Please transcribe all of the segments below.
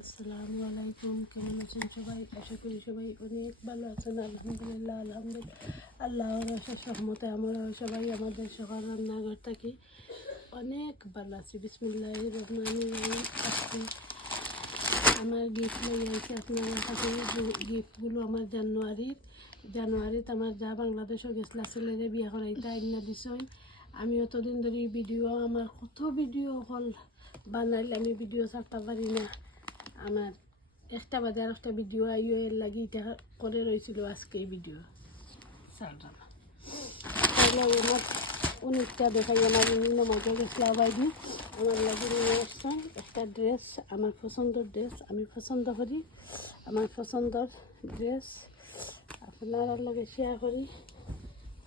আসসালামু আলাইকুম, কেমন আছেন সবাই? আশা করি সবাই অনেক ভালো আছেন, আলহামদুলিল্লাহ আলহামদুলিল্লাহ। আল্লাহর অশেষ সহমতে আমরা সবাই আমাদের সবার রান্নাঘর থাকি। অনেক ভালো আছি বিসমুল্লাহ রহমান আজকে আমার গিফট নিয়ে আছে আপনার কাছে। গিফটগুলো আমার জানুয়ারির জানুয়ারিত আমার যা বাংলাদেশও গেছিলা, ছেলেরে বিয়া করাইতা ইন্না দিছই আমি অতদিন ধরে ভিডিও, আমার কত ভিডিও হল বানাইলে আমি ভিডিও ছাড়তে পারি না। আমার একটা বাজে একটা ভিডিও আইও, এর লাগি এটা করে রয়েছিল আজকে এই ভিডিও ছাড়লাম তাহলে আমার অনেকটা দেখাই আমার বিভিন্ন মজা গেছিল বাইদি আমার লাগে নিয়ে আসছেন একটা ড্রেস আমার পছন্দের ড্রেস আমি পছন্দ করি। আমার পছন্দের ড্রেস আপনার লগে শেয়ার করি।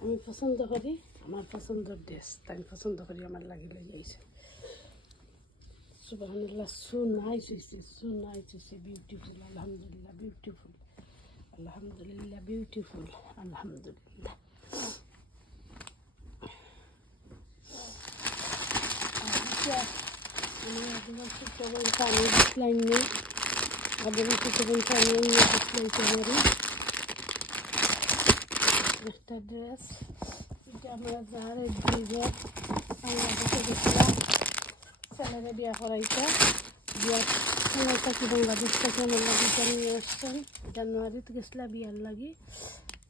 আমি পছন্দ করি, আমার পছন্দের ড্রেস তাই পছন্দ করি, আমার লাগে লই যাইছে সুবহানাল্লাহ সো নাইস হয়েছে সো নাইস হয়েছে বিউটিফুল আলহামদুলিল্লাহ বিউটিফুল আলহামদুলিল্লাহ বিউটিফুল আলহামদুলিল্লাহ আমি আদিবাসী তখন পানি দিসলাম নেই আদিবাসী তখন পানি নিয়ে দিসলাম তোমারই একটা ড্রেস এটা আমরা যার ভিজে বাংলাদেশে গেছিলাম ছেলেরে বিয়া করাইতে বিয়া সময় থাকি বাংলাদেশ থেকে আমার লাগি নিয়ে আসছেন। জানুয়ারিতে গেছিলাম বিয়ার লাগি।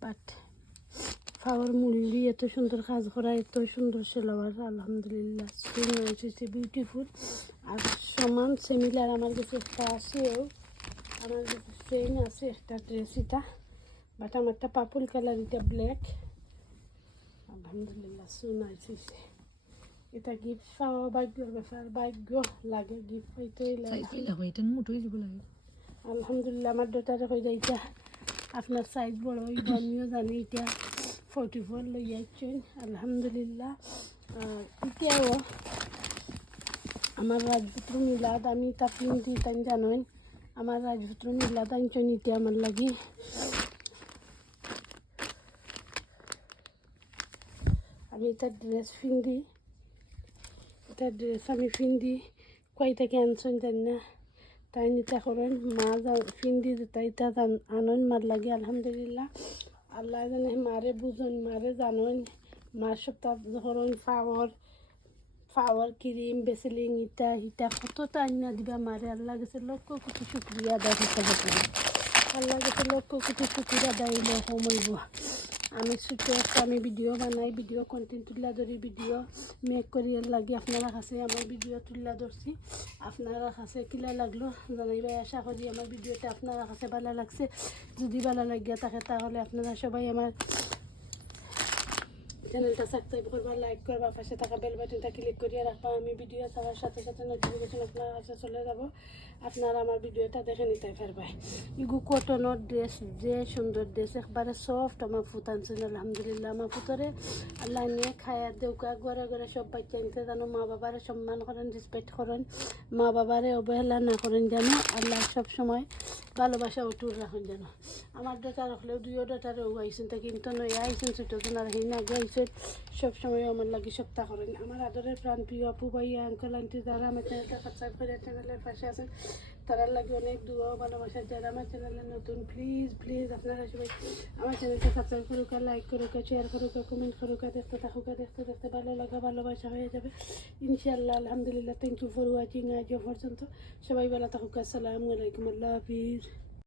বাট পাওয়ার মূল্যি এত সুন্দর কাজ করা, এত সুন্দর সেলাবার আলহামদুলিল্লাহ হচ্ছে বিউটিফুল আর সমান সেমিলার আমার কাছে একটা আসেও আমার কাছে সেম আছে একটা ড্রেস এটা। বাট আমারটা পার্পল কালার এটা ব্ল্যাক আলহামদুলিল্লাহ হয়েছে এটা গিফট পাওয়া ভাগ্যর ব্যাপার ভাগ্য লাগে গিফট পাইতেই লাগে। এটা মুঠোই যাব লাগে। আলহামদুলিল্লাহ আমার ডটারে হয়ে যাইতা আপনার সাইজ বড় হইব আমিও জানি এটা ফোর্টি ফোর লই যাচ্ছেন আলহামদুলিল্লাহ এতিয়াও আমার রাজপুত্র মিলাদ আমি তা পিন্দি তাই জানেন আমার রাজপুত্র মিলাদ আনছেন এটা আমার লাগি। আমি এটা ড্রেস পিন্দি এটা ড্রেস আমি পিন্দি কই থেকে আনছেন জানি না। তাই নিতে করেন। মা ফিন্দি তাই তা আনন মার লাগে, আলহামদুলিল্লাহ। আল্লাহ জানে মারে বুঝন, মারে জানন মার সপ্তাহ করেন পাওয়ার পাওয়ার ক্রিম, বেসিলিং, ইটা ইটা কতটা আইনা দিবা মারে। আল্লাহ গেছে লক্ষ কোটি শুক্রিয়া আদায় হিসাবে করে আল্লাহ গেছে লক্ষ কোটি শুক্রিয়া আদায় হইলে সমইব আমি ছোটো একটা আমি ভিডিও বানাই, ভিডিও কন্টেন্ট তুলা ধরি ভিডিও মেক করি লাগি আপনারা কাছে আমার ভিডিও তুলা ধরছি আপনারা কাছে কিলা লাগল জানাইবাই আশা করি আমার ভিডিওটা আপনারা কাছে ভালো লাগছে। যদি ভালো লাগিয়া থাকে তাহলে আপনারা সবাই আমার চ্যানেলটা সাবস্ক্রাইব করবা লাইক করবা, পাশে থাকা বেল বাটনটা ক্লিক করিয়ে রাখবা। আমি ভিডিও ছাড়ার সাথে সাথে নোটিফিকেশন আপনার কাছে চলে যাব। আপনারা আমার ভিডিওটা দেখে নিতে পারবে ইগু কটনের ড্রেস যে সুন্দর ড্রেস একবারে সফট আমার আনছেন আলহামদুলিল্লাহ, আমার ফুটরে আল্লাহ নিয়ে খায়া দেউকা ঘরে ঘরে সব বাচ্চা নিতে জানো, মা বাবারে সম্মান করেন রেসপেক্ট করেন। মা বাবারে অবহেলা না করেন যেন আল্লাহ সব সময় ভালোবাসা অটুর রাখেন যেন আমার ডাটা রাখলেও দুইও ডাটারে আইসেন তা কিন্তু নয় আইসেন ছোটজন আর হিন আগে আইসেন সবসময় আমার লাগে সপ্তাহ করেন। আমার আদরের প্রাণ প্রিয় আপু ভাইয়া আঙ্কেল আন্টি যারা আমার চ্যানেলটা সাবস্ক্রাইব করে চ্যানেলের পাশে আছেন, তারার লাগে অনেক দুয়া ভালোবাসা। যারা আমার চ্যানেলে নতুন প্লিজ প্লিজ আপনারা সবাই আমার চ্যানেলটা সাবস্ক্রাইব করুক লাইক করুক শেয়ার করুক কমেন্ট করুক দেখতে থাকুক দেখতে দেখতে ভালো লাগা, ভালোবাসা হয়ে যাবে। ইনশাআল্লাহ, আলহামদুলিল্লাহ থ্যাংক ইউ ফর ওয়াচিং আজ পর্যন্ত। সবাই ভালো থাকুক, আসসালামু আলাইকুম, আল্লাহ হাফিজ।